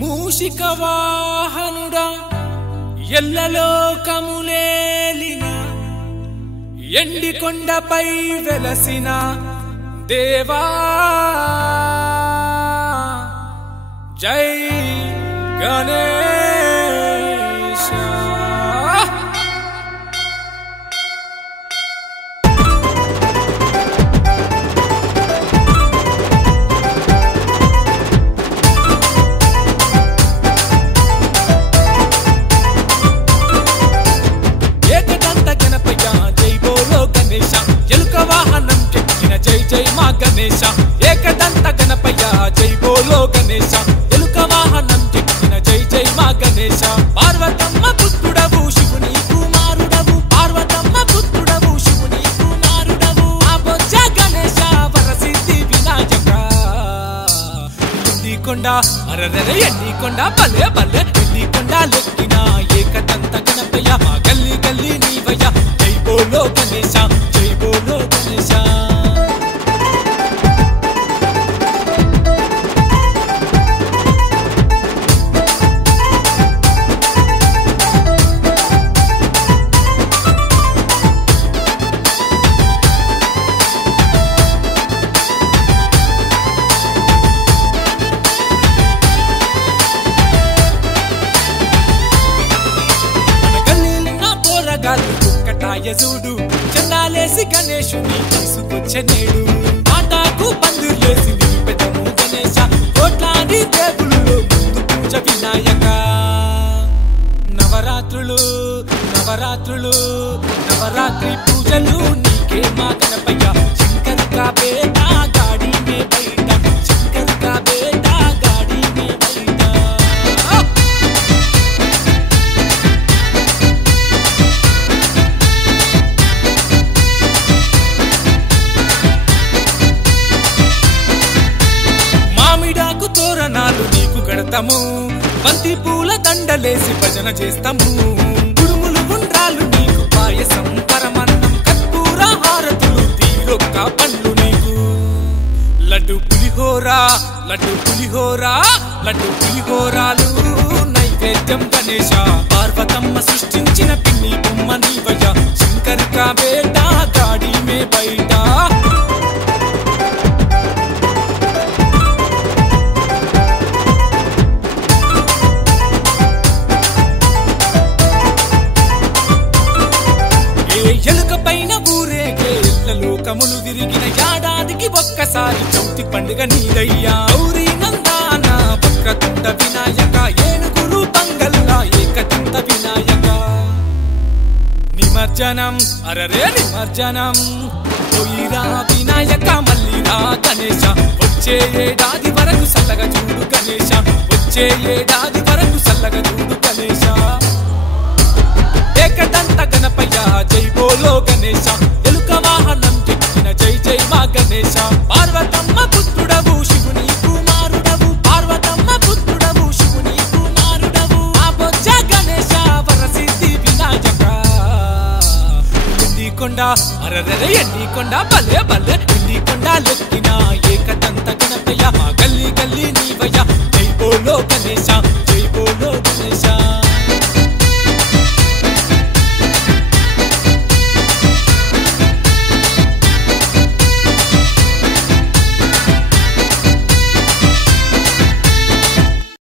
మూషిక వాహనుడా ఎల్లలోకములేలిన ఎండి కొండపై వెలసిన దేవా జై గణేశ జై జై మా గణేశ ఏకదంత గణపయ్య జై బోలో గణేశ ఎలుక వాహనం చెక్కిన జై జై మా గణేశ పార్వతమ్మ పుత్రుడవు శివుని కుమారుడవు పార్వతమ్మ పుత్రుడవు శివుని కుమారుడవు ఆ బొజ్జ గణేశ వరసిద్ధి వినాయక ఎండికొండ అరరరే ఎండికొండ భలే భలే ఎండికొండ లెక్కిన ఏకదంత గణపయ్య మా గల్లి గల్లి నీవయ్య జై బోలో గణేశ జై బోలో గణేశ చూడు చందాలేసి గణేశుని తీసుకొచ్చే నేడు ఆటాకు పందిర్లేసి నిలిపెదము గణేశ కోట్లాది దేవుళ్ళు ముందు పూజ వినాయక నవరాత్రులు నవరాత్రులు నవరాత్రి పూజలు నీకే మా గణపయ్య శంకర్ కా బేటా గాడి మే బైఠా శంకర్ కా బేటా గాడి మే బైఠా తోరణాలు నీకు గడతాము బంతి పూల దండలేసి భజన చేస్తాము గుడుములు గుండ్రాలు నీకు పాయసం పరమన్నం కర్పూర హారతులు తీరొక్క పండ్లు నీకు లడ్డు పులిహోరా లడ్డు పులిహోరా లడ్డు పులిహోరాలు నైవేద్యం గణేశ పార్వతమ్మ సృష్టించిన పిన్ని బొమ్మ నీవయ్య శంకర్ కా బేటా గాడి మే బైఠా ఎలుక పైన ఊరేగే లోకములు తిరిగిన ఏడాదికి ఒక్కసారి చౌతి పండుగ నీదయ్యా గౌరీ నందాన వక్రతుండ వినాయక ఏనుగు రూపంగల్లా ఏకదంత వినాయక నిమజ్జనం అరరే నిమజ్జనం పోయిరా వినాయక మల్లిరా గణేశ వచ్చే ఏడాది వరకు సల్లగా చూడు గణేశ వచ్చే ఏడాది వరకు సల్లగా చూడు గణేశ ఏకదంత గణపయ్య జై బోలో గణేశ ఎలుక వాహనం చెక్కిన జై జై మా గణేశ పార్వతమ్మ పుత్రుడవు శివుని కుమారుడవు పార్వతమ్మ పుత్రుడవు శివుని కుమారుడవు ఆ బొజ్జ గణేశ వరసిద్ధి వినాయక ఎండికొండ అరరరే ఎండికొండ భలే భలే ఎండికొండ లెక్క